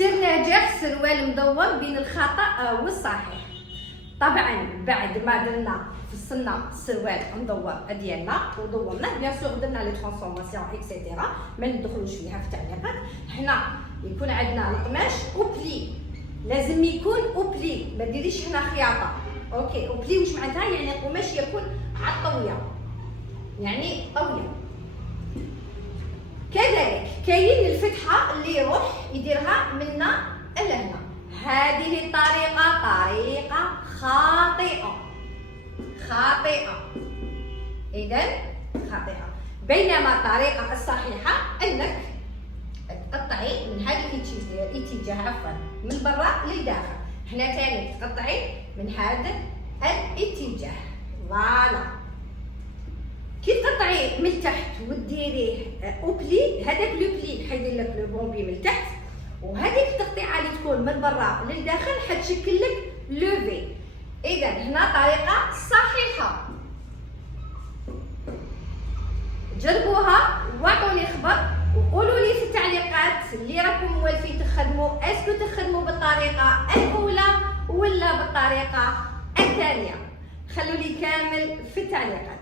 سر نجاح سروال مدور بين الخطأ والصحيح. طبعا بعد ما درنا فصلنا السروال مدور ديالنا ودورناه بيان سور درنا لي ترانسفورماسيون اكسيتيرا، ما ندخلوش فيها في التعليقات. حنا يكون عندنا القماش اوبلي، لازم يكون اوبلي، ما ديريش هنا خياطه. اوكي، اوبلي واش معناتها؟ يعني القماش يكون على الطويه، يعني طويل. كذلك كاين الفتحه اللي يروح يديرها منا لهنا. هذه الطريقه طريقه خاطئه، اذا خاطئه. بينما الطريقه الصحيحه انك تقطعي من هذا الاتجاه، عفوا من برا للداخل. هنا ثاني تقطعي من هذا الاتجاه. فوالا كي تقطعي من تحت وديريه اوبلي، هذاك لو بلي حيدير لك لو بومبي من تحت، وهذيك التقطيعه اللي تكون من برا للداخل حتشكل لك لو في. اذا هنا طريقه صحيحه. جربوها واعطوني خبر وقولوا لي في التعليقات اللي راكم موالفين تخدموا، اسكو تخدموا بالطريقه الاولى ولا بالطريقه الثانيه. خلوا لي كامل في التعليقات.